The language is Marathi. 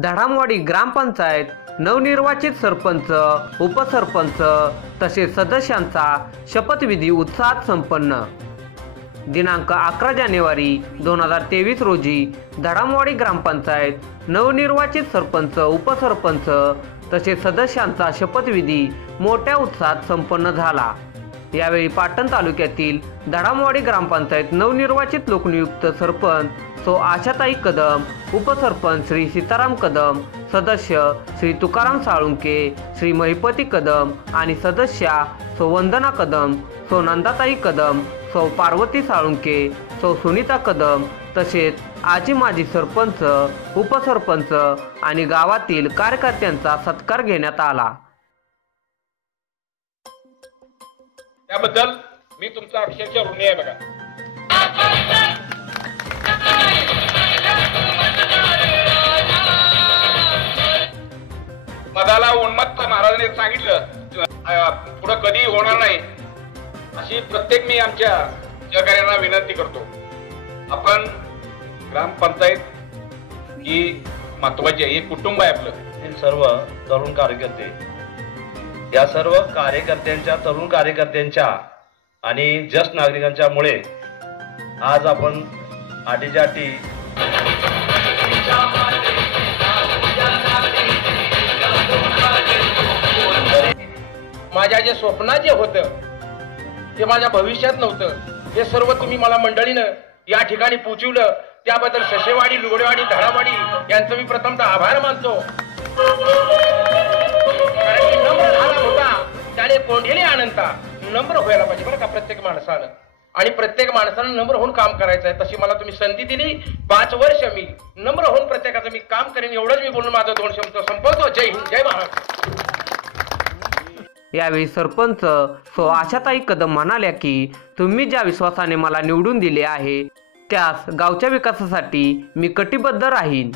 धडामवाडी ग्रामपंचायत नवनिर्वाचित सरपंच, उपसरपंच तसेच सदस्यांचा शपथविधी उत्साहात संपन्न। दिनांक 11 जानेवारी 2023 रोजी धडामवाडी ग्रामपंचायत नवनिर्वाचित सरपंच, उपसरपंच तसेच सदस्यांचा शपथविधी मोठ्या उत्साहात संपन्न झाला। यावेळी पाटण तालुक्यातील धडामवाडी ग्रामपंचायत नवनिर्वाचित लोकनियुक्त सरपंच सौ आशाताई कदम, उपसरपंच श्री सीताराम कदम, सदस्य श्री तुकाराम साळुंके, श्री महिपती कदम आणि सदस्या सौ वंदना कदम, सौ नंदाताई कदम, सौ पार्वती साळुंके, सौ सुनीता कदम तसेच आजी माजी सरपंच, उपसरपंच आणि गावातील कार्यकर्त्यांचा सत्कार घेण्यात आला। त्याबद्दल मी तुमचा अक्षरशः ऋणी आहे बघा। पदाला उन्मत्त महाराजांनी सांगितलं पुढे कधी होणार नाही, अशी प्रत्येक मी आमच्या सहकार्यांना विनंती करतो। आपण ग्रामपंचायत ही महत्वाची आहे, हे कुटुंब आहे आपलं। सर्व तरुण कार्यकर्ते, या सर्व कार्यकर्त्यांच्या, तरुण कार्यकर्त्यांच्या आणि ज्येष्ठ नागरिकांच्या मुळे आज आपण आटीजाटी माझ्या जे स्वप्नात जे होतं ते माझ्या भविष्यात नव्हतं, हे सर्व तुम्ही मला मंडळीनं या ठिकाणी पोचवलं, त्याबद्दल सशेवाडी, लुगडेवाडी, धडावाडी यांचं मी प्रथमतः आभार मानतो। कारण की नम्र झाला होता त्याने कोंढेले अनंता, नम्र व्हायला पाहिजे बरं का प्रत्येक माणसानं, आणि प्रत्येक माणसानं नम्र होऊन काम करायचं आहे। तशी मला तुम्ही संधी दिली, 5 वर्ष मी नम्र होऊन प्रत्येकाचं मी काम करेन, एवढंच मी बोलून माझं 2 शब्द संपवतो। जय हिंद, जय महाराष्ट्र। यावेळी सरपंच सौ आशाताई कदम म्हणाल्या की तुम्ही ज्या विश्वासाने मला निवडून दिले आहे त्यास गावच्या विकासासाठी मी कटिबद्ध राहीन।